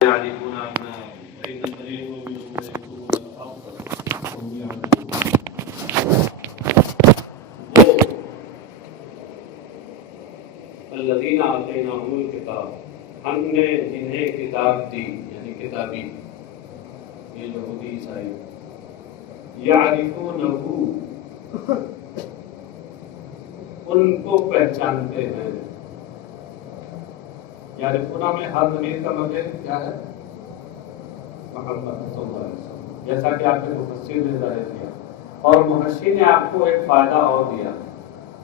يعرفون أبناءهم فإن فريقا منهم ليكتمون الحق وهم يعلمون. الذين آتيناهم الكتاب، ہم نے جنہیں کتاب دی یعنی کتابی، یہ یہودی عیسائی، یعرفونہ، ان کو پہچانتے ہیں. یعرفونہ میں ہر ضمیر کا مطلب کیا ہے؟ محمد صلی اللہ علیہ وسلم، جیسا کہ آپ کے مفسر نے ظاہر کیا. اور محشی نے آپ کو ایک فائدہ اور دیا،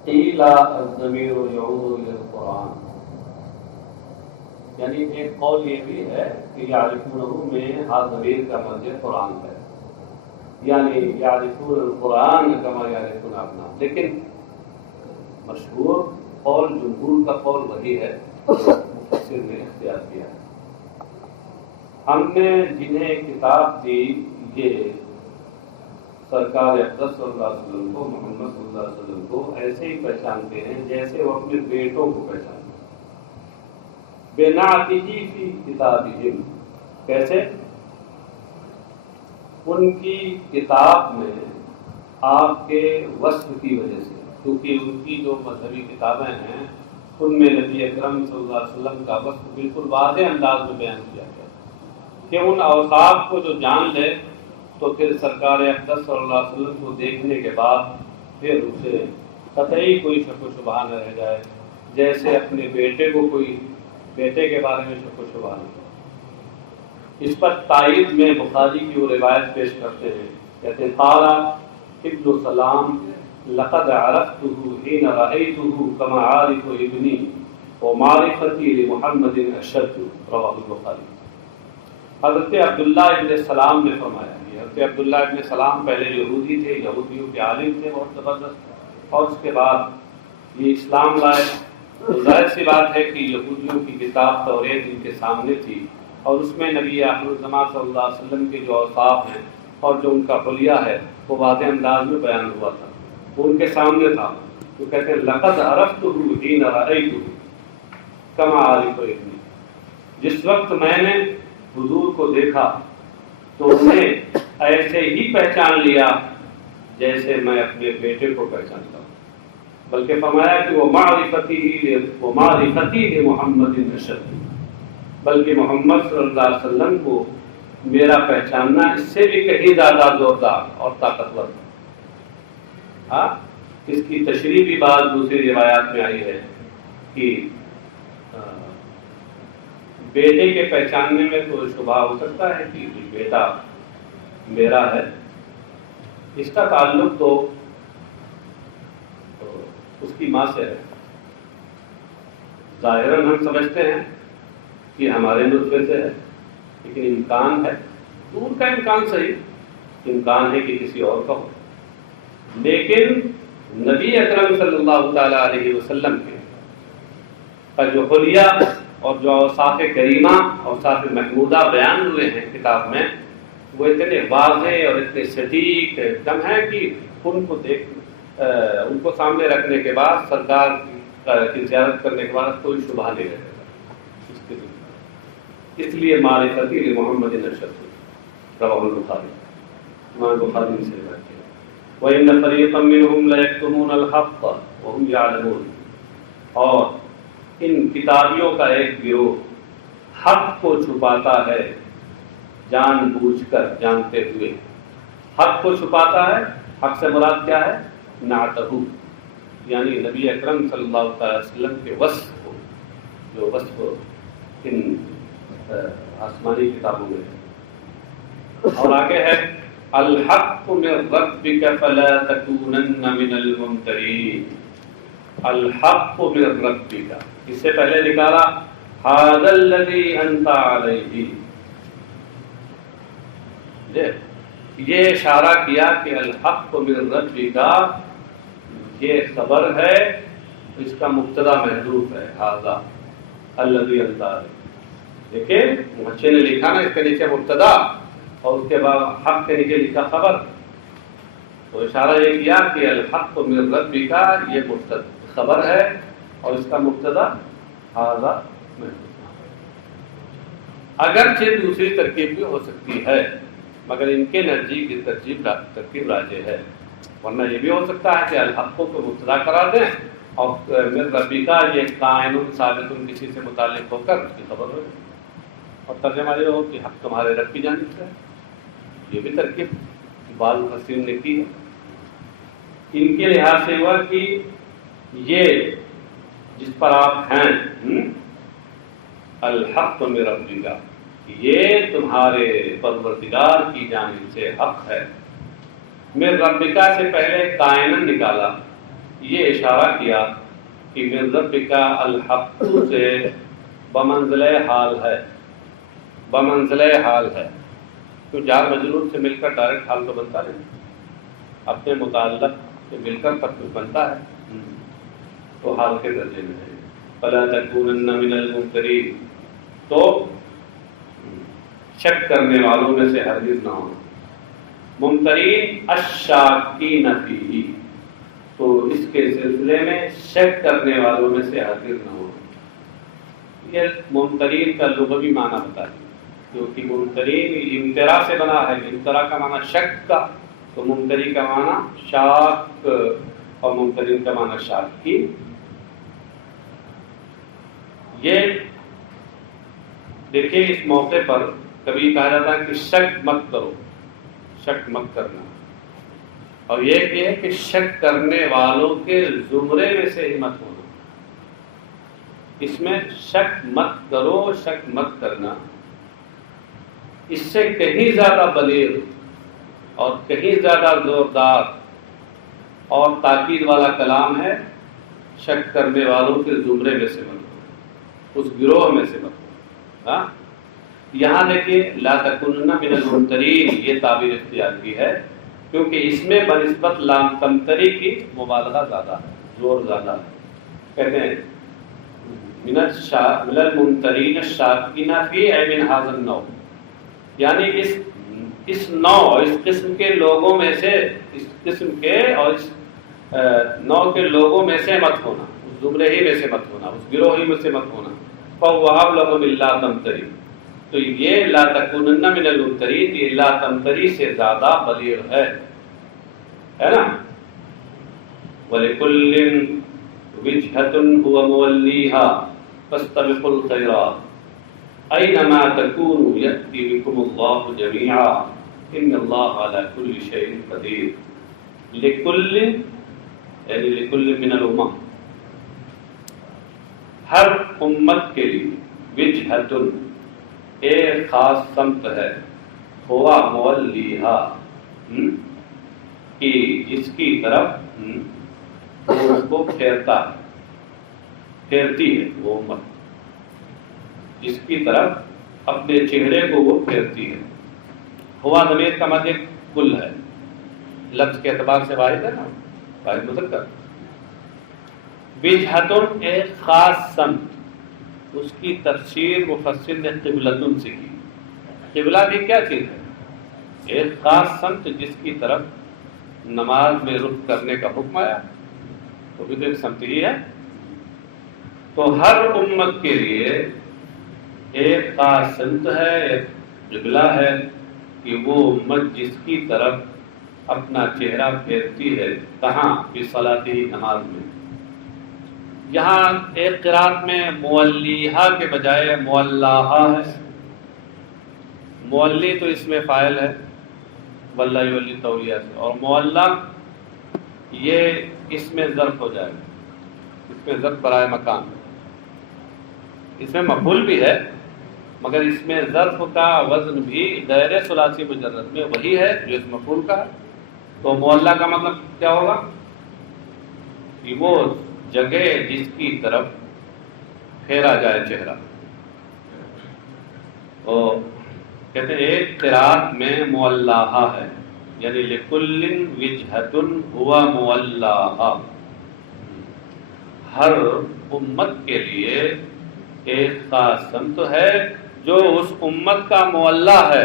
قیل الضمیر یعود الی القرآن، یعنی ایک قول یہ بھی ہے کہ یعرفونہ میں ہر ضمیر کا مطلب قرآن ہے، یعنی یعرفون القرآن کما یعرفون ابناءہم. لیکن مشہور قول، جمہور کا قول وہی ہے مفسر نے اختیار کیا. ہم نے جنہیں کتاب دی، یہ سرکار اقدس صلی اللہ علیہ وسلم کو، محمد صلی اللہ علیہ وسلم کو ایسے ہی پہچانتے ہیں جیسے وہ اپنے بیٹوں کو پہچانتے ہیں. بنعتہ فی کتابہم، کیسے؟ ان کی کتاب میں آپ کے وصف کی وجہ سے، کیونکہ ان کی جو مذہبی کتابیں ہیں ان میں نبی اکرم صلی اللہ علیہ وسلم کا وصف بالکل واضح انداز میں بیان کیا گیا کہ ان اوصاف کو جو جان لے تو پھر سرکار اقدس صلی اللہ علیہ وسلم کو دیکھنے کے بعد پھر اسے قطعی کوئی شک و شبہ نہ رہ جائے، جیسے اپنے بیٹے کو کوئی بیٹے کے بارے میں شک و شبہ نہ ہو. اس پر تائید میں بخاری کی وہ روایت پیش کرتے ہیں، کہتے ہیں قال ابن سلام لقد عرفته حين رأيته كما عارف ابني ومعرفتي لمحمد اشد، رواه البخاری. حضرت عبداللہ ابن سلام نے فرمایا، حضرت عبداللہ ابن سلام پہلے یہودی تھے، یہودیوں کے عالم تھے بہت زبردست، اور اس کے بعد یہ اسلام لائے. تو ظاہر سی بات ہے کہ یہودیوں کی کتاب توریت ان کے سامنے تھی، اور اس میں نبی آخر الزمان صلی اللہ علیہ وسلم کے جو اوصاف ہیں اور جو ان کا حلیہ ہے وہ واضح انداز میں بیان ہوا تھا، وہ ان کے سامنے تھا. تو کہتے ہیں لقد عرفته حين رأيته كما عارف ابني، جس وقت میں نے حضور کو دیکھا تو انہیں ایسے ہی پہچان لیا جیسے میں اپنے بیٹے کو پہچانتا ہوں. بلکہ فرمایا کہ وہ معرفتی لمحمد اشد، بلکہ محمد صلی اللہ علیہ وسلم کو میرا پہچاننا اس سے بھی کہیں زیادہ زوردار اور طاقتور تھا. ہاں، اس کی تشریح بھی بعض دوسری روایات میں آئی ہے کہ بیٹے کے پہچاننے میں تو شبہ ہو سکتا ہے کہ بیٹا میرا ہے، اس کا تعلق تو اس کی ماں سے ہے. ظاہراً ہم سمجھتے ہیں کہ ہمارے نطفے سے ہے، لیکن امکان ہے، دور کا امکان صحیح، امکان ہے کہ کسی اور کا ہو. لیکن نبی اکرم صلی اللہ تعالیٰ علیہ وسلم کا جو حلیہ اور جو اوصاف کریمہ، اوصاف محمودہ بیان ہوئے ہیں کتاب میں، وہ اتنے واضح اور اتنے سٹیک دم ہیں کہ ان کو سامنے رکھنے کے بعد، سرکار کی زیارت کرنے کے بعد کوئی شبہ نہیں رہے گا. اس لیے معرفتی لمحمد اشد، رواه البخاری، امام بخاری نے سے روایت کیا. وَإِنَّ فَرِيقًا مِّنْهُمْ لَيَكْتُمُونَ الْحَقَّ وَهُمْ يَعْلَمُونَ، اور ان کتابیوں کا ایک گروہ حق کو چھپاتا ہے جان بوجھ کر، جانتے ہوئے. حق کو چھپاتا ہے، حق سے مراد کیا ہے؟ نعتہ، یعنی نبی اکرم صلی اللہ تعالی وسلم کے وصف کو، جو وصف ان آسمانی کتابوں میں ہے. اور آگے ہے الحق من ربک فلا تکونن من الممترین. الحق من ربک، اس سے پہلے نکالا ھذا الذی انت علیہ، یہ اشارہ کیا کہ الحق من ربک یہ خبر ہے، اس کا مبتدا محذوف ہے، ھذا الذی انت علیہ. دیکھیں محشی نے لکھا نا اس کے نیچے مبتدا اور اس کے بعد حق کے نیچے لکھا خبر، تو اشارہ یہ کیا کہ الحق من ربک یہ مبتدا خبر ہے اور اس کا مبتدا ھذا محذوف. اگرچہ دوسری ترکیب بھی ہو سکتی ہے مگر ان کے نزدیک یہ ترکیب راجح ہے، ورنہ یہ بھی ہو سکتا ہے کہ الحق کو مبتدا قرار دیں اور من ربک یہ کائن ثابت کسی سے متعلق ہو کر اس کی خبر ہو اور ترجمہ یہ ہو کہ حق تمہارے رب کی جانب سے ہے۔ یہ بھی ترکیب بعض مفسرین نے کی ہے۔ ان کے لحاظ سے ہوا کہ یہ جس پر آپ ہیں الحق من ربک، یہ تمہارے پروردگار کی جانب سے حق ہے۔ من ربک سے پہلے کائنن نکالا، یہ اشارہ کیا کہ من ربک الحق سے بمنزلہ حال ہے، بمنزلہ حال ہے، تو جار مجرور سے مل کر ڈائریکٹ حال تو بنتا نہیں، اپنے متعلق سے مل کر سب کچھ بنتا ہے، تو حال کے درجے میں ہے۔ فلا تکونن من الممترین، تو شک کرنے والوں میں سے ہرگز نہ ہو۔ ممترین الشاکین فیہ، تو اس کے سلسلے میں شک کرنے والوں میں سے ہرگز نہ ہو۔ یہ ممترین کا لغوی معنی بتا ہے، کیونکہ ممترین امترا سے بنا ہے، امترا کا معنی شک کا، تو ممتری کا معنی شاک اور ممترین کا معنی شاکی۔ یہ دیکھیے اس موقع پر کبھی کہا جاتا ہے کہ شک مت کرو، شک مت کرنا، اور یہ کہ ہے کہ شک کرنے والوں کے زمرے میں سے ہی مت ہونا۔ اس میں شک مت کرو، شک مت کرنا، اس سے کہیں زیادہ بلیغ اور کہیں زیادہ زوردار اور تاکید والا کلام ہے شک کرنے والوں کے زمرے میں سے مت ہو، اس گروہ میں سے مت ہو۔ ہاں یہاں دیکھیے لا تکونن من الممترین، یہ تعبیر اختیار کی ہے کیونکہ اس میں بنسبت لام تمتری کی مبالغہ زیادہ ہے، زور زیادہ ہے۔ کہتے ہیں من الممترین الشاکین فی من ھذا النوع، یعنی اس نوع، اس قسم کے لوگوں میں سے، اس قسم کے اور اس نوع کے لوگوں میں سے مت ہونا، اس زمرے ہی میں سے مت ہونا، اس گروہ ہی میں سے مت ہونا۔ فَوَّهَبْ لَهُمْ إِلَّا تَمْتَرِينَ، تو یہ لا تکونن من الممترین، یہ لا تمتری سے زیادہ بلیغ ہے نا۔ وَلِكُلٍّ وِجْهَةٌ هُوَ مُوَلِّيهَا فَاسْتَبِقُوا الْخَيْرَاتِ أَيْنَمَا تَكُونُوا يَأْتِ بِكُمُ اللَّهُ جَمِيعًا إِنَّ اللَّهَ عَلَى كُلِّ شَيْءٍ قَدِيرٌ۔ لِكُلٍّ یعنی لِكُلٍّ مِّنَ الْأُمَمِ، ہر امت کے لیے وجہتن ایک خاص سمت ہے، ہوا مولیہا کہ جس کی طرف وہ اس کو پھیرتا ہے، پھیرتی ہے وہ امت، جس کی طرف اپنے چہرے کو وہ پھیرتی ہے۔ ہوا ضمیر کا مطلب کل ہے، لفظ کے اعتبار سے واحد ہے نا، واحد مذکر۔ وجہتن ایک خاص سمت، اس کی تفسیر مفسر نے قبلتن سے کی۔ قبلہ بھی کیا چیز ہے؟ ایک خاص سمت جس کی طرف نماز میں رخ کرنے کا حکم آیا، وہ بھی تو ایک سمت ہی ہے۔ تو ہر امت کے لیے ایک خاص سمت ہے، ایک قبلہ ہے کہ وہ امت جس کی طرف اپنا چہرہ پھیرتی ہے، کہاں؟ فی صلاتی، نماز میں۔ یہاں ایک قرات میں مولیہا کے بجائے مولاہا ہے۔ مولی تو اس میں فاعل ہے، واللہ یولی تولیہ سے، اور مولا یہ اس میں ظرف ہو جائے گا، اس میں ظرف برائے مکان، اس میں مفعول بھی ہے مگر اس میں ظرف کا وزن بھی غیر ثلاثی مجرد میں وہی ہے جو اس مفعول کا ہے۔ تو مولا کا مطلب کیا ہوگا کہ وہ جگہ جس کی طرف پھیرا جائے چہرہ۔ اور کہتے ہیں ایک قرات میں مولاہا ہے، یعنی لکل وجہتن ہوا مولاہا، ہر امت کے لیے ایک خاص سمت ہے جو اس امت کا مولا ہے،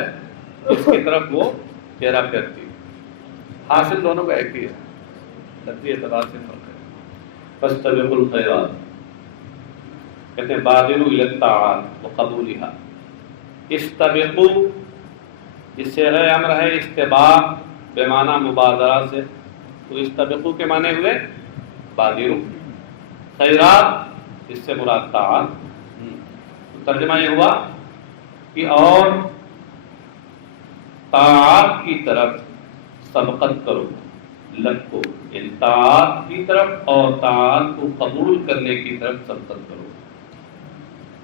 جس کی طرف وہ چہرہ پھیرتی۔ حاصل دونوں کا ایک ہی ہے، لفظی اعتبار سے فرق ہے۔ فاستبقوا الخیرات، کہتے ہیں بادروا الی الطاعات وقبولها، استبقو اس سے غیر امر ہے استباق بمعنی مبادرہ سے، تو استبقو کے معنی ہوئے بادرو، خیرات اس سے مراد طاعات، ترجمہ یہ ہوا کہ اور طاعات کی طرف سبقت کرو، لپکو، یعنی طاعات کی طرف اور طاعات کو قبول کرنے کی طرف سبقت کرو۔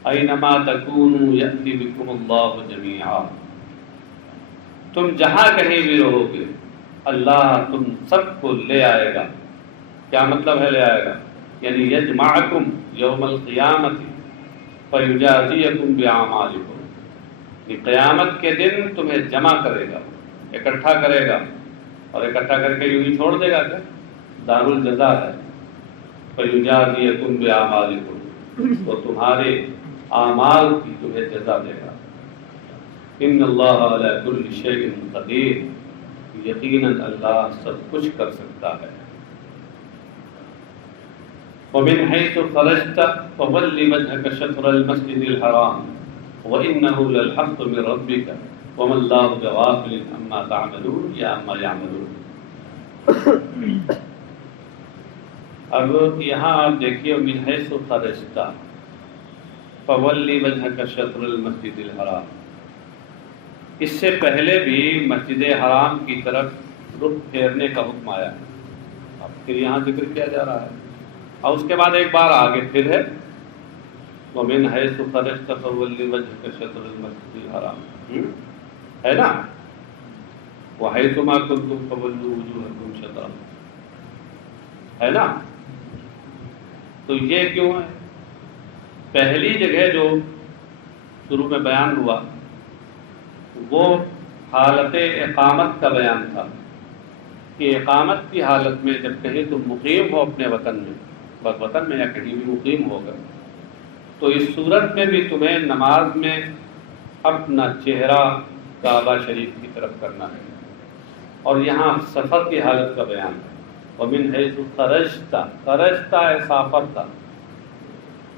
اینما تکونوا یأتی بکم اللہ جمیعا، تم جہاں کہیں بھی رہو گے اللہ تم سب کو لے آئے گا۔ کیا مطلب ہے لے آئے گا؟ یعنی یجمعکم یوم القیامت فیجازیکم باعمالکم، یہ قیامت کے دن تمہیں جمع کرے گا، اکٹھا کرے گا، اور اکٹھا کر کے یوں ہی چھوڑ دے گا کہ دار الجزا ہے، فیجازیکم باعمالکم، تو تمہارے اعمال کی تمہیں جزا دے گا۔ ان اللہ علی کل شیء قدیر، یقیناً اللہ سب کچھ کر سکتا ہے۔ ومن حيث خرجت فول وجهك شطر المسجد الحرام وإنه للحق من ربك وما الله بغافل عما تعملون یا عما يعملون۔ اب یہاں آپ دیکھیے من حيث خرجت فول وجهك شطر المسجد الحرام، اس سے پہلے بھی مسجد حرام کی طرف رخ پھیرنے کا حکم آیا ہے، اب پھر یہاں ذکر کیا جا رہا ہے، اور اس کے بعد ایک بار آگے پھر ہے وَمِنْ حَيْثُ خَرَجْتَ فَوَلِّ وَجْهَكَ شَطْرَ الْمَسْجِدِ الْحَرَامِ، ہے نا، وَحَيْثُ مَا كُنْتُمْ فَوَلُّوا وُجُوهَكُمْ شَطْرَهُ، ہے نا۔ تو یہ کیوں ہے؟ پہلی جگہ جو شروع میں بیان ہوا وہ حالت اقامت کا بیان تھا، کہ اقامت کی حالت میں جب کہیں تم مقیم ہو اپنے وطن میں، وطن میں یا کہیں بھی مقیم ہو کر، تو اس صورت میں بھی تمہیں نماز میں اپنا چہرہ کعبہ شریف کی طرف کرنا ہے، اور یہاں سفر کی حالت کا بیان ہے۔ وَمِنْ حَيْثُ خَرَجْتَ، خرجت ہے سافر تھا،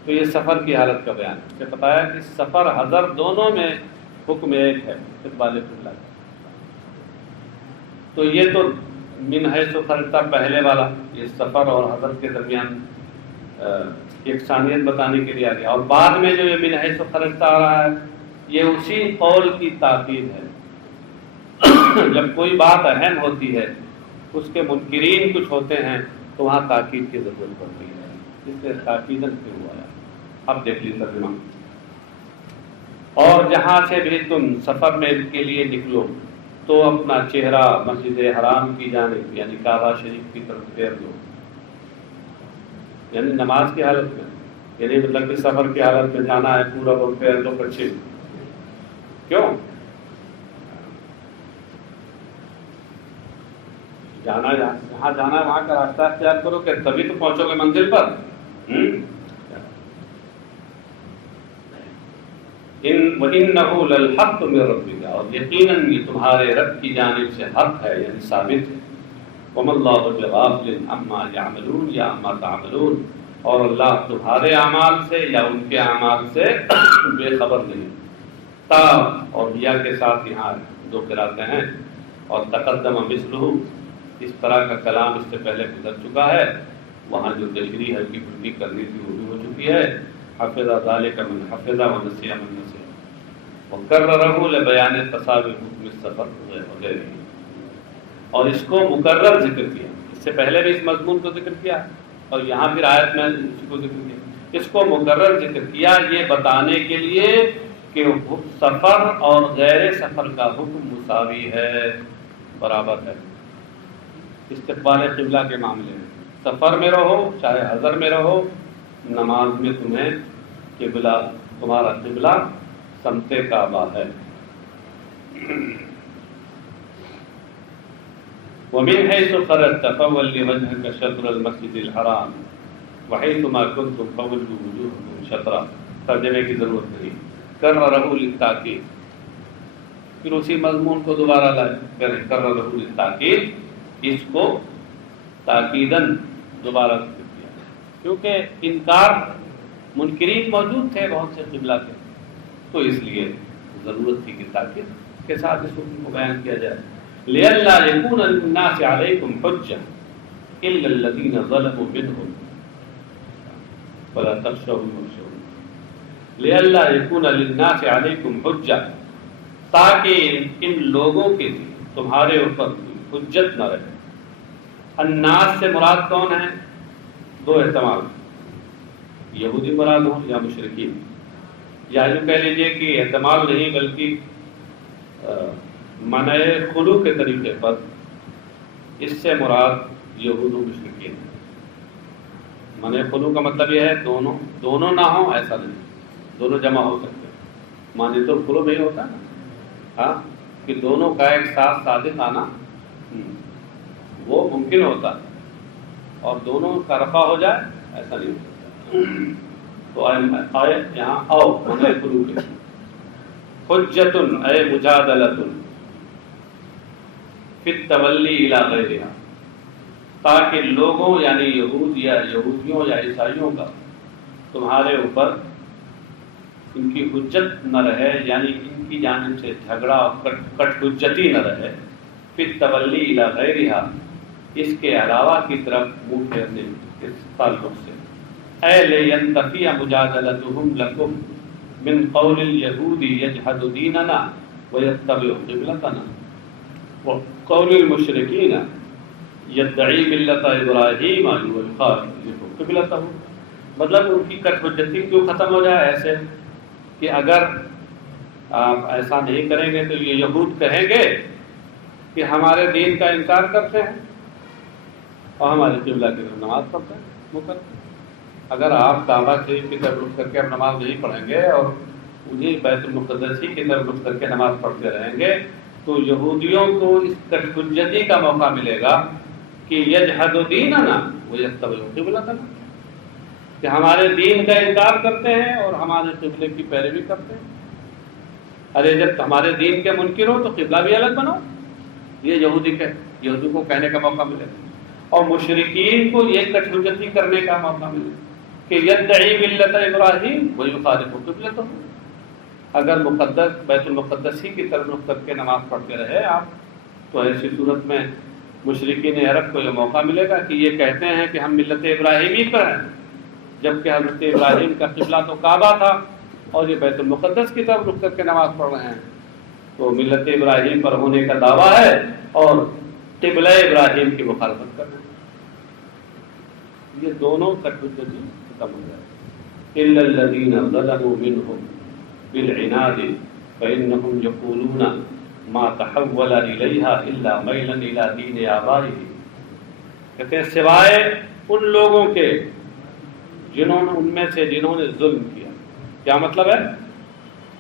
تو یہ سفر کی حالت کا بیان ہے۔ اس سے بتایا کہ سفر حضر دونوں میں حکم ایک ہے، استقبال قبلہ۔ تو یہ تو من حیث خرجت پہلے والا، یہ سفر اور حضر کے درمیان یکسانیت بتانے کے لیے آ گیا، اور بعد میں جو یہ من حیث خرجت آ رہا ہے یہ اسی قول کی تاکید ہے۔ جب کوئی بات اہم ہوتی ہے، اس کے منکرین کچھ ہوتے ہیں، تو وہاں تاکید کی ضرورت پڑتی ہے، اس سے تاکیدن سے ہوا ہے۔ اب دیکھ لیجیے ترجمہ، اور جہاں سے بھی تم سفر میں کے لیے نکلو تو اپنا چہرہ مسجد حرام کی جانب یعنی کعبہ شریف کی طرف پھیر دو، یعنی نماز کی حالت میں، یعنی مطلب کہ سفر کی حالت میں جانا ہے پورا وہ پھیر دو بچے، کیوں جانا، جہاں جانا ہے وہاں کا راستہ اختیار کرو کہ تبھی تو پہنچو گے منزل پر۔ وَإِنَّهُ لَلْحَقُّ مِن رَّبِّكَ، اور یقیناً یہ تمہارے رب کی جانب سے حق ہے، یعنی ثابت ہے۔ وَمَا اللَّهُ بِغَافِلٍ عَمَّا يَعْمَلُونَ یا عَمَّا تَعْمَلُونَ، اور اللہ تمہارے اعمال سے یا ان کے اعمال سے بے خبر نہیں۔ تا اور یا کے ساتھ یہاں دو قراتیں ہیں، اور تقدم مثلہ، اس طرح کا کلام اس سے پہلے گزر چکا ہے، وہاں جو تشریح ہلکی پھلکی کرنی تھی وہ بھی ہو چکی ہے۔ حفظ ذلك من حفظ ونسي من نسي وكرره لبيان تساوي حكم السفر وغيره، اور اس کو مکرر ذکر کیا، اس سے پہلے بھی اس مضمون کو ذکر کیا اور یہاں پھر آیت میں اس کو ذکر کیا، اس کو مکرر ذکر کیا یہ بتانے کے لیے کہ سفر اور غیر سفر کا حکم مساوی ہے، برابر ہے استقبال قبلہ کے معاملے میں۔ سفر میں رہو چاہے حضر میں رہو، نماز میں تمہیں قبلہ، تمہارا قبلہ سمت کعبہ ہے۔ وَمِنْ حَيْثُ خَرَجْتَ فَوَلِّ وَجْهَكَ شَطْرَ الْمَسْجِدِ الْحَرَامِ وَحَيْثُ مَا كُنْتُمْ فَوَلُّوا وُجُوهَكُمْ شَطْرَهُ، ترجمے کی ضرورت نہیں، كَرَّرَهُ لِلتَّأْكِيدِ، پھر اسی مضمون کو دوبارہ لائے، كَرَّرَهُ لِلتَّأْكِيدِ، اس کو تاکیداً دوبارہ ذکر کیا، کیونکہ انکار منکرین موجود تھے بہت سے قبلہ کے، تو اس لیے ضرورت تھی کہ تاکہ کے ساتھ اس حکم کو بیان کیا جائے. لئلا یکون للناس علیکم حجہ الا الذین ظلموا منهم ولا تخشوهم واخشونی. لئلا یکون للناس علیکم حجہ، تاکہ ان لوگوں کے تمہارے اوپر حجت نہ رہے. الناس سے مراد کون ہے؟ دو احتمال، یہودی مراد ہوں یا مشرکین، یا جو کہہ لیجیے کہ احتمال نہیں بلکہ منع خلو کے طریقے پر اس سے مراد یہود و مشرکین. منع خلو کا مطلب یہ ہے دونوں نہ ہوں، ایسا نہیں، دونوں جمع ہو سکتے. مانے تو خلو نہیں ہوتا نا، ہاں، کہ دونوں کا ایک ساتھ صادق آنا وہ ممکن ہوتا ہے، اور دونوں کا رفع ہو جائے ایسا نہیں ہو سکتا. تو آئے یہاں او منع خلو کے حجتن اے مجادلتن فی التولی الی غیرہا، تاکہ لوگوں یعنی یہود یا یہودیوں یا عیسائیوں کا تمہارے اوپر ان کی حجت نہ رہے، یعنی ان کی جانب سے جھگڑا اور کٹ حجتی نہ رہے. فی التولی الی غیرہا، اس کے علاوہ کی طرف منہ پھیرنے اس تعلق سے. اے لینتفی مجادلتہم لکم من قول الیہود یجحد دیننا ویتبع قبلتنا وقول المشرکین یدعی ملت ابراہیم ویخالف قبلتہ. مطلب ان کی کٹ حجتی کیوں ختم ہو جائے؟ ایسے کہ اگر آپ ایسا نہیں کریں گے تو یہ یہود کہیں گے کہ ہمارے دین کا انکار کرتے ہیں اور ہمارے قبلہ کی طرف نماز پڑھتے ہیں. وہ کرتے ہیں. اگر آپ کعبہ شریف کی طرف رخ کر کے نماز نہیں پڑھیں گے اور انہیں بیت المقدس کی طرف رخ کر کے نماز پڑھتے رہیں گے تو یہودیوں کو اس کٹ حجتی کا موقع ملے گا کہ یجحد دیننا ویتبع قبلتنا، کہ ہمارے دین کا انکار کرتے ہیں اور ہمارے قبلے کی پیروی کرتے ہیں. ارے جب ہمارے دین کے منکر ہو تو قبلہ بھی الگ بناؤ. یہ یہودی کو کہنے کا موقع ملے گا، اور مشرکین کو یہ کٹ حجتی کرنے کا موقع ملے کہ یدعی ملت ابراہیم ویخالف قبلتہ. اگر مقدس بیت المقدس ہی کی طرف رخ کر کے نماز پڑھتے رہے آپ تو ایسی صورت میں مشرکین عرب کو یہ موقع ملے گا کہ یہ کہتے ہیں کہ ہم ملت ابراہیمی پر ہیں، جبکہ حضرت ابراہیم کا قبلہ تو کعبہ تھا اور یہ بیت المقدس کی طرف رخ کر کے نماز پڑھ رہے ہیں. تو ملت ابراہیم پر ہونے کا دعویٰ ہے اور قبلہ ابراہیم کی مخالفت کر رہے ہیں. یہ دونوں کٹ حجتی ختم ہو جائے. الا الذین ظلموا منهم بالعناد فانهم یقولون ما تحول الیہا الا میلا الی دین آبائہ. کہتے ہیں سوائے ان لوگوں کے ان میں سے جنہوں نے ظلم کیا. کیا مطلب ہے؟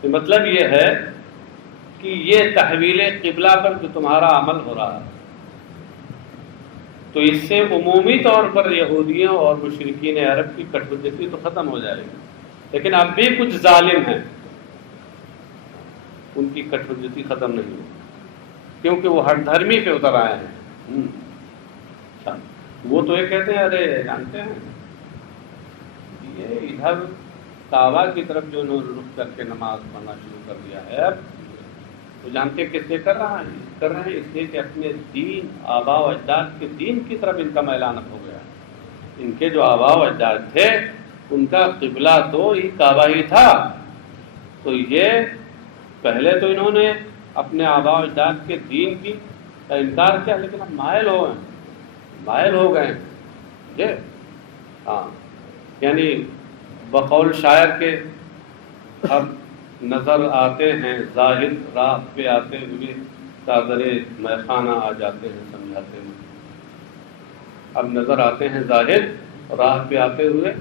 مطلب یہ ہے کہ یہ تحویل قبلہ پر جو تمہارا عمل ہو رہا ہے تو اس سے عمومی طور پر یہودیوں اور مشرکین عرب کی کٹ حجتی تو ختم ہو جائے گی، لیکن اب بھی کچھ ظالم ہیں ان کی کٹ حجتی ختم نہیں ہوئی، کیونکہ وہ ہر دھرمی پہ اتر آئے ہیں. وہ تو یہ کہتے ہیں ارے جانتے ہیں یہ ادھر کعبہ کی طرف جو رخ کر کے نماز پڑھنا شروع کر دیا ہے، اب وہ جانتے کس لیے کر رہے ہیں اس لیے کہ اپنے دین آباء و اجداد کے دین کی طرف ان کا میلان ہو گیا. ان کے جو آباء و اجداد تھے ان کا قبلہ تو یہ کعبہ ہی تھا، تو یہ پہلے تو انہوں نے اپنے آباء و اجداد کے دین کی کا انکار کیا، لیکن اب مائل ہو گئے یہ. ہاں، یعنی بقول شاعر کے اب نظر آتے ہیں زاہد راہ پہ آتے ہوئے تاظر میخانہ آ جاتے ہیں سمجھاتے ہوئے. اب نظر آتے ہیں زاہد راہ پہ آتے ہوئے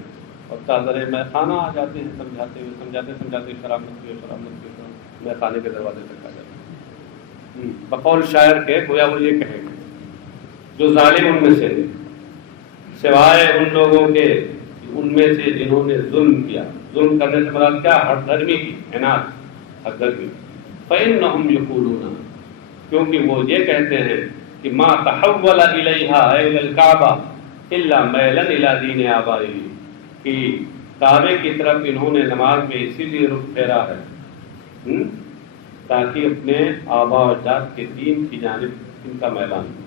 اور تاظر میخانہ آ جاتے ہیں سمجھاتے شراب میخانے کے دروازے تک آ جاتے ہیں. بقول شاعر کے گویا وہ یہ کہیں گے جو ظالم ان میں سے سوائے ان لوگوں کے ان میں سے جنہوں نے ظلم کیا. ظلم کرنے سے مراد کیا؟ ہر دھرمی کی عناد، ہر دھرمی. فإنهم يقولون، کیونکہ وہ یہ کہتے ہیں کہ ما تحول الیہا الی الکعبہ الا میلا الی دین آبائہ، کہ کعبے کی طرف انہوں نے نماز میں اسی لیے رخ پھیرا ہے تاکہ اپنے آبا و اجداد کے دین کی جانب ان کا میلان ہو۔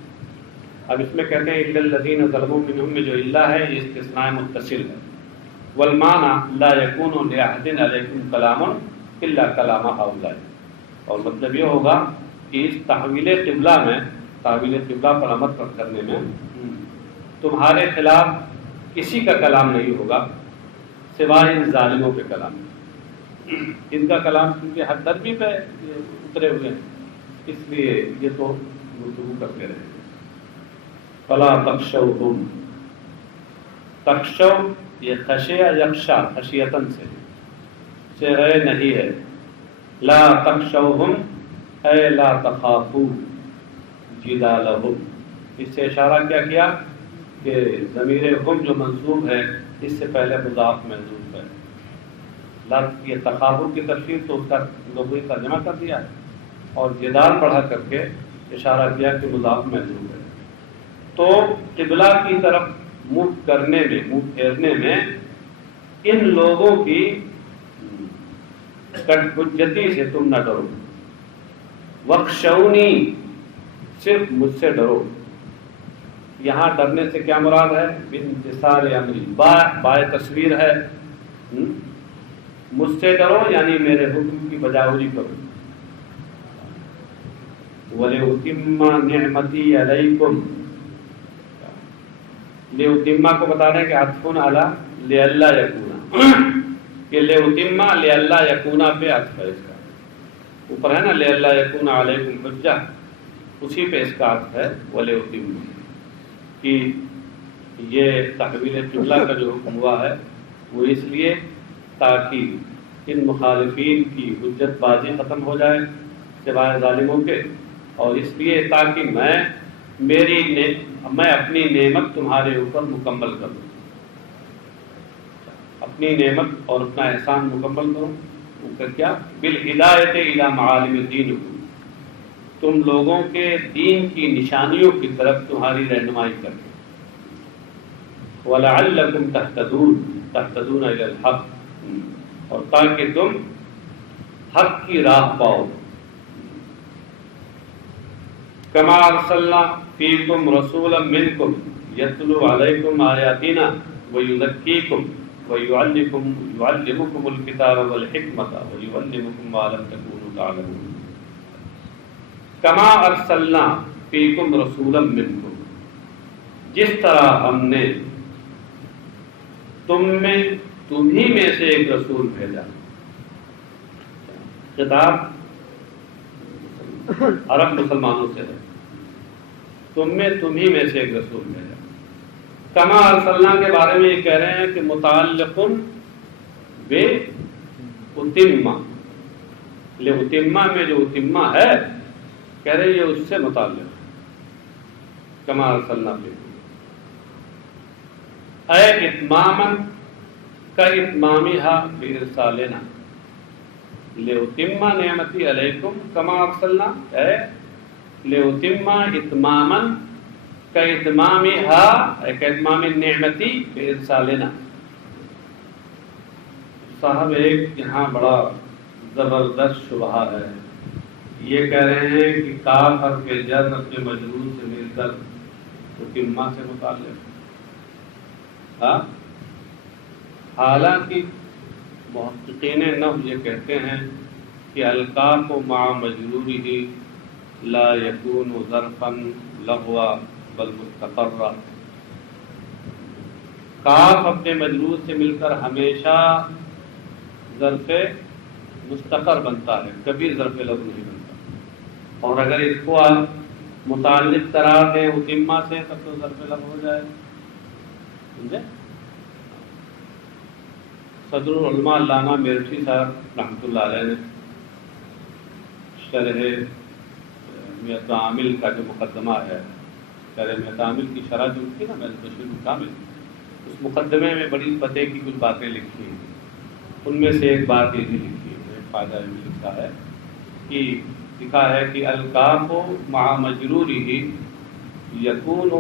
اب اس میں کہتے ہیں الا الذین ظلموا منہم میں جو اللہ ہے یہ استثناء متصل ہے، والمعنى لا يكون لأحد علیکم کلام الا کلام ہؤلاء، اور مطلب یہ ہوگا کہ اس تحویل قبلہ میں، تحویل قبلہ پر عمل کرنے میں تمہارے خلاف کسی کا کلام نہیں ہوگا سوائے ان ظالموں کے کلام، ان کا کلام کیونکہ ہر دربی پہ اترے ہوئے ہیں، اس لیے یہ تو گفتگو کرتے رہے۔ فلا تخشوہم، تخشو یہ خشیہ یخشا خشیتن سے ہے نہیں ہے، لا تخشوہم اے لا تخافو جدالہم، اس سے اشارہ کیا کیا کہ ضمیر ہم جو منصوب ہے اس سے پہلے مضاف محذوف ہے، یہ تخافو کی تفسیر تو اس کا لغوی ترجمہ کر دیا ہے، اور جدال پڑھا کر کے اشارہ کیا کہ مضاف محذوف ہے۔ تو قبلہ کی طرف منہ کرنے میں، منہ پھیرنے میں ان لوگوں کی کٹ حجتی سے تم نہ ڈرو، وخشونی صرف مجھ سے ڈرو۔ یہاں ڈرنے سے کیا مراد ہے؟ بامتثال امری، بائے تصویر ہے، مجھ سے ڈرو یعنی میرے حکم کی بجاوری کرو۔ وَلِأُتِمَّ نِعْمَتِي عَلَيْكُمْ، لِأُتِمَّ کو بتا رہے ہیں کہ عطف علی لِأَلَّا يَكُونَ، کہ لِأُتِمَّ لِأَلَّا يَكُونَ پہ عطف ہے، اس کا اوپر ہے نا لِأَلَّا يَكُونَ عَلَيْكُمْ حُجَّةٌ، اسی پہ اس کا عطف ہے وَلِأُتِمَّ، کہ یہ تحویل قبلہ کا جو حکم ہوا ہے وہ اس لیے تاکہ ان مخالفین کی حجت بازی ختم ہو جائے سوائے ظالموں کے، اور اس لیے تاکہ میں اپنی نعمت تمہارے اوپر مکمل کروں، اپنی نعمت اور اپنا احسان مکمل کروں، ان کا کیا بالہدایت الی معالم دینکم، تم لوگوں کے دین کی نشانیوں کی طرف تمہاری رہنمائی کریں، وَلَعَلَّكُمْ تَهْتَدُونَ إِلَى الْحَقِّ، اور تاکہ تم حق کی راہ پاؤ۔ كَمَا أَرْسَلْنَا فِيكُمْ رَسُولًا مِّنْكُمْ يَتْلُو عَلَيْكُمْ آيَاتِنَا وَيُزَكِّيكُمْ وَيُعَلِّمُكُمُ الْكِتَابَ وَالْحِكْمَةَ وَيُعَلِّمُكُم مَّا لَمْ تَكُونُوا تَعْلَمُونَ۔ كَمَا أَرْسَلْنَا فِيكُمْ رَسُولًا مِّنْكُمْ، جس طرح ہم نے تمہیں میں سے ایک رسول بھیجا، خطاب عرب مسلمانوں سے ہے، تمہیں میں سے ایک رسول بھیجا۔ کما ارسلنا کے بارے میں یہ کہہ رہے ہیں کہ متعلق بے اتمہ، لاتمہ میں جو اتمہ ہے کہہ رہے یہ اس سے متعلق ہے، کما ارسلنا بے اے اتماما کا اتمامہا بارسالنا، لاتم نعمتی علیکم کما ارسلنا، اے لاتم اتماما کا اتمامہا، اے کا اتمام نعمتی بارسالنا۔ صاحب ایک یہاں بڑا زبردست شبہہ ہے، یہ کہہ رہے ہیں کہ کاف حرف جر اپنے مجرور سے مل کر اتمہ سے متعلق، حالانکہ محققین نحو یہ کہتے ہیں کہ الکاف مع مجرورہ لا یکون ظرفا لغوا بل مستقرا، کاف اپنے مجرور سے مل کر ہمیشہ ظرف مستقر بنتا ہے، کبھی ظرف لغو نہیں بنتا، اور اگر اس کو آپ متعلق قرار دیں اتمہ سے تب تو ظرف لغو ہو جائے، سمجھے؟ صدر العلماء علامہ میرٹھی صاحب رحمۃ اللہ علیہ نے شرح میت عامل کا جو مقدمہ ہے، شرح میت عامل کی شرح جو تھی نا میت بشیر کامل، اس مقدمے میں بڑی پتے کی کچھ باتیں لکھی ہیں، ان میں سے ایک بات یہ بھی لکھی ہے، ایک فائدہ یہ بھی لکھا ہے کہ لکھا ہے کہ الکاف مع مجرورہ یکون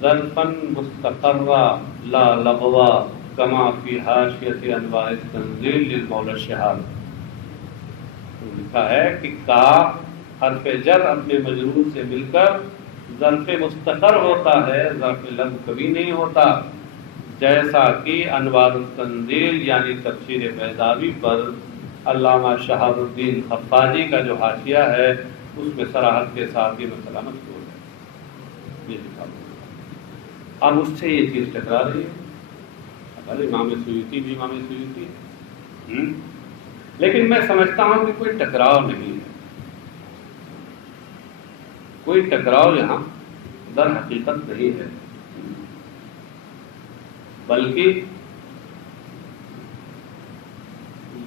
ظرفا مستقرا لا لغوا کما فی حاشیۃ انواع التنزیل للمولا الشہاب، لکھا ہے کہ کاف حرف جر اپنے مجرور سے مل کر ظرف مستقر ہوتا ہے، ظرف لم کبھی نہیں ہوتا، جیسا کہ انوار التنزیل یعنی تفسیر بیضاوی پر علامہ شہاب الدین خفاجی کا جو حاشیہ ہے اس میں صراحت کے ساتھ یہ مسئلہ مذکور ہے۔ یہ لکھا ہوا اب اس سے یہ چیز ٹکرا رہی ہے۔ ارے امام سیوطی بھی امام سیوطی ہے، لیکن میں سمجھتا ہوں کہ کوئی ٹکراؤ نہیں ہے، کوئی ٹکراؤ یہاں در حقیقت نہیں ہے، بلکہ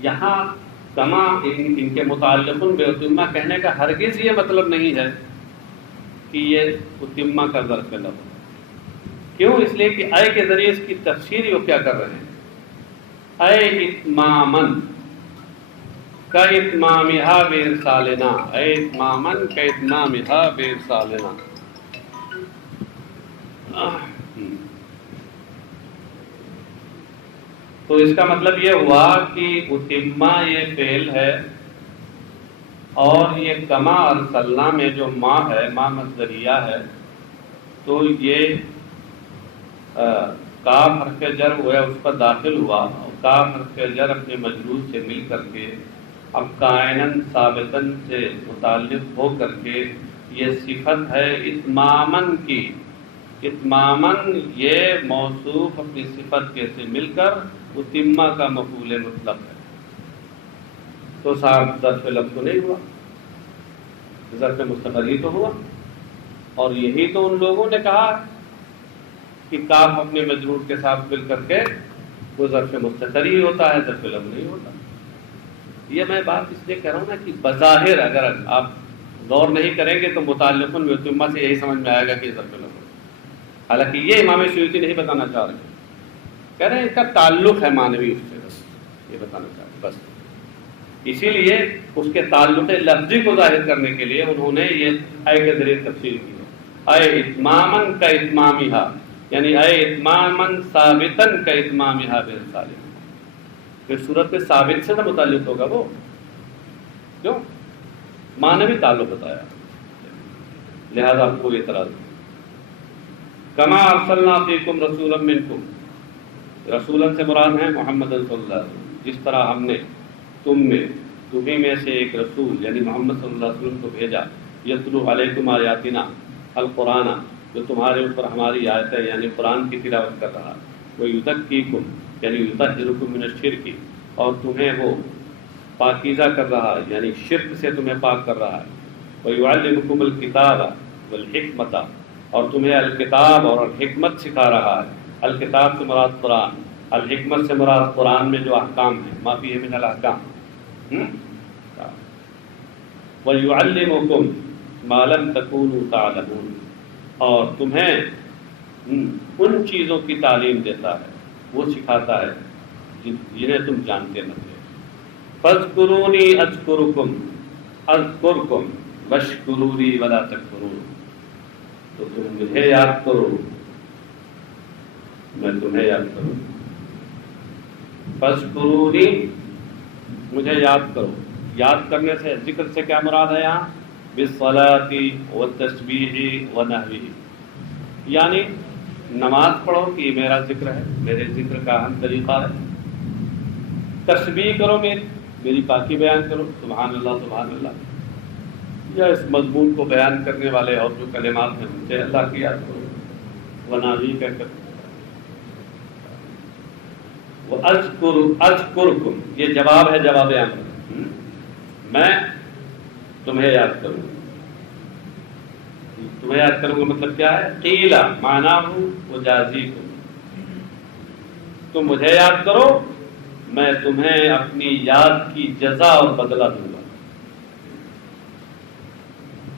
یہاں کما ان کے متعلق باتمہ کہنے کا ہرگز یہ مطلب نہیں ہے کہ یہ اتمہ کا ظرف لفظ ہے۔ کیوں؟ اس لیے کہ اے کے ذریعے اس کی تفسیر وہ کیا کر رہے ہیں، اے اتمامن کا اتمامہا بارسالنا، اے اتمامن کا اتمامہا بارسالنا۔ تو اس کا مطلب یہ ہوا کہ اتمہ یہ فعل ہے، اور یہ کما ارسلنا میں جو ما ہے، ما مصدریہ ہے، تو یہ کاف حرف جر ہوا اس پر داخل ہوا، اور کاف حرف جر اپنے مجرور سے مل کر کے اب کائنن ثابتن سے متعلق ہو کر کے یہ صفت ہے اتمامن کی۔ اتمامن یہ موصوف اپنی صفت کے سے مل کر اتمہ کا مفعول مطلق ہے۔ تو صاحب ظرف لفظ تو نہیں ہوا، ظرف مستقر ہی تو ہوا، اور یہی تو ان لوگوں نے کہا کہ کاف اپنے مجرور کے ساتھ مل کر کے وہ ظرف مستقر ہی ہوتا ہے، ظرف لفظ نہیں ہوتا۔ یہ میں بات اس لیے کہہ رہا ہوں نا کہ بظاہر اگر آپ غور نہیں کریں گے تو متعلقن باتمہ سے یہی سمجھ میں آئے گا کہ یہ ظرف لفظ ہے، حالانکہ یہ امام سیوطی نہیں بتانا چاہ رہے، کہہ رہے ہیں اس کا تعلق ہے معنوی اس سے، بس یہ بتانا چاہ رہے بس۔ اسی لیے اس کے تعلق لفظی کو ظاہر کرنے کے لیے انہوں نے یہ اے کے ذریعے تفسیر کی ہے، اے اتمامن کا اتمامہا، یعنی اے اتمامن ثابتن کا اتمامہا بارسالنا۔ پھر صورت میں ثابت سے نہ متعلق ہوگا وہ، کیوں؟ معنوی تعلق بتایا، لہذا آپ کو اعتراض نہیں۔ کما ارسلنا فیکم رسولا منکم، رسولا سے مراد ہے محمد صلی اللہ علیہ وسلم، جس طرح ہم نے تمہیں میں سے ایک رسول یعنی محمد صلی اللہ علیہ وسلم کو بھیجا، یتلو علیکم آیاتنا القرآن، جو تمہارے اوپر ہماری آیتیں یعنی قرآن کی تلاوت کر رہا ہے، ویزکیکم یعنی یطہرکم من الشرک، اور تمہیں وہ پاکیزہ کر رہا ہے یعنی شرک سے تمہیں پاک کر رہا ہے، ویعلمکم الکتاب والحکمت، اور تمہیں الکتاب اور حکمت سکھا رہا ہے۔ الکتاب سے مراد قرآن، الحکمت سے مراد قرآن میں جو احکام ہیں، ما فیہ من الاحکام، وَيُعَلِّمُكُمْ مَا لَمْ تَكُونُوا تَعْلَمُونَ، اور تمہیں ان چیزوں کی تعلیم دیتا ہے، وہ سکھاتا ہے جنہیں تم جانتے نہ تھے۔ فَاذْكُرُونِي أَذْكُرُكُمْ أَذْكُرْكُمْ وَاشْكُرُوا لِي وَلَا تَكْفُرُونَ، تو تم مجھے یاد کرو، میں تمہیں یاد کروں۔ فَاذْكُرُونِي، مجھے یاد کرو، یاد کرنے سے ذکر سے کیا مراد ہے یہاں؟ بالصلاة والتسبیح ونحوہ، یعنی نماز پڑھو کہ یہ میرا ذکر ہے، میرے ذکر کا اہم طریقہ ہے، تسبیح کرو، میری پاکی بیان کرو، سبحان اللہ سبحان اللہ، یا اس مضمون کو بیان کرنے والے اور جو کلمات ہیں ان سے اللہ کی یاد کرو، ونحوہ کہہ کر اذکرکم، یہ جواب ہے، جواب امر، میں تمہیں یاد کروں، تمہیں یاد کروں گا مطلب کیا ہے؟ قیل معناہ اجازیکم، تم مجھے یاد کرو، میں تمہیں اپنی یاد کی جزا اور بدلہ دوں گا۔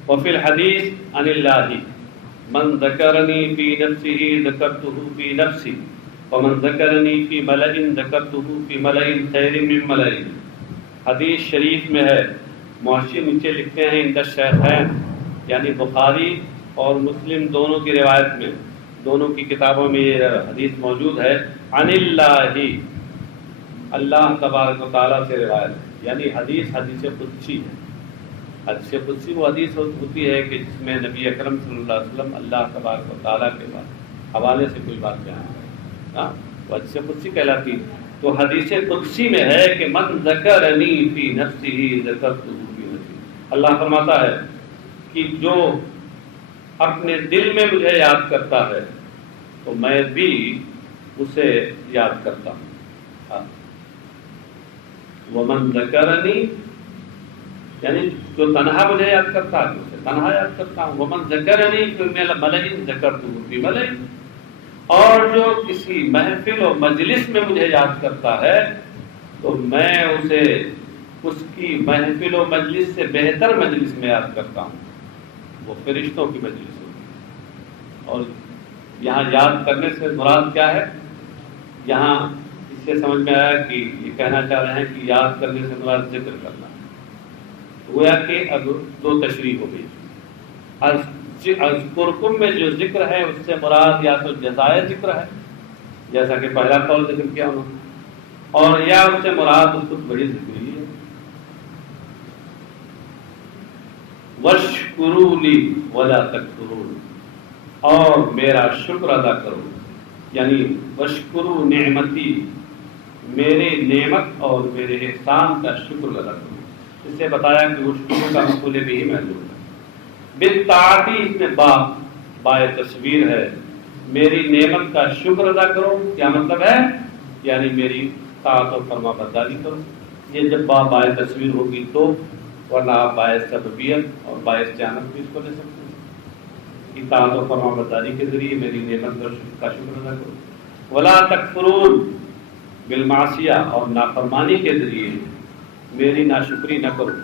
وفی الحدیث عن اللہ من ذکرنی فی نفسہ ذکرتہ فی نفسی ومن ذکرنی فی ملئ ذکرتہ فی ملئ خیر من ملئ۔ حدیث شریف میں ہے، محشی نیچے لکھتے ہیں عند الشیخین، یعنی بخاری اور مسلم دونوں کی روایت میں، دونوں کی کتابوں میں یہ حدیث موجود ہے، عن اللہ، اللہ تبارک و تعالیٰ سے روایت ہے، یعنی حدیث قدسی ہے. حدیث قدسی وہ حدیث ہوتی ہے کہ جس میں نبی اکرم صلی اللہ علیہ وسلم اللہ تبارک و تعالیٰ کے حوالے سے کوئی بات بیان کرے. وہ حدیث قدسی کہلاتی ہے. تو حدیث قدسی میں ہے کہ من ذکرنی فی نفسہ ذکرتہ فی نفسی. اللہ فرماتا ہے کہ جو اپنے دل میں مجھے یاد کرتا ہے تو میں بھی اسے یاد کرتا ہوں. ومن ذکرنی یعنی جو تنہا مجھے یاد کرتا ہے اسے تنہا یاد کرتا ہوں. ومن ذکرنی فی ملئ ذکرتہ فی ملئ. اور جو کسی محفل و مجلس میں مجھے یاد کرتا ہے تو میں اسے اس کی محفل و مجلس سے بہتر مجلس میں یاد کرتا ہوں. وہ فرشتوں کی مجلس ہوتی. اور یہاں یاد کرنے سے مراد کیا ہے؟ یہاں اس سے سمجھ میں آیا کہ یہ کہنا چاہ رہے ہیں کہ یاد کرنے سے مراد ذکر کرنا. گویا کہ اب دو تشریح ہو گئی. اذکرکم میں جو ذکر ہے اس سے مراد یا تو جزائے ذکر ہے جیسا کہ پہلا قول ذکر کیا انہوں نے, اور یا اس سے مراد اس کو بڑی ذکر ہی ہے. وَاشْكُرُوا لِي وَلَا تَكْفُرُونِ. اور میرا شکر ادا کرو, یعنی وَاشْكُرُوا نعمتی, میرے نعمت اور میرے احسان کا شکر ادا کرو. اس سے بتایا کہ وہ شکر کا مقولے بھی ہی محدود ہے. بالطاعتی اس میں بائے تصویر ہے. میری نعمت کا شکر ادا کرو کیا مطلب ہے؟ یعنی میری طاعت و فرما برداری کرو. یہ جب بائے تصویر ہوگی تو, ورنہ آپ باعث سببیت اور باعث جانب بھی اس کو لے سکتے ہیں. اطاعت و فرما برداری کے ذریعے میری نعمت کا شکر ادا کرو. ولا تکفرون بالمعصیہ, اور نافرمانی کے ذریعے میری ناشکری نہ کرو.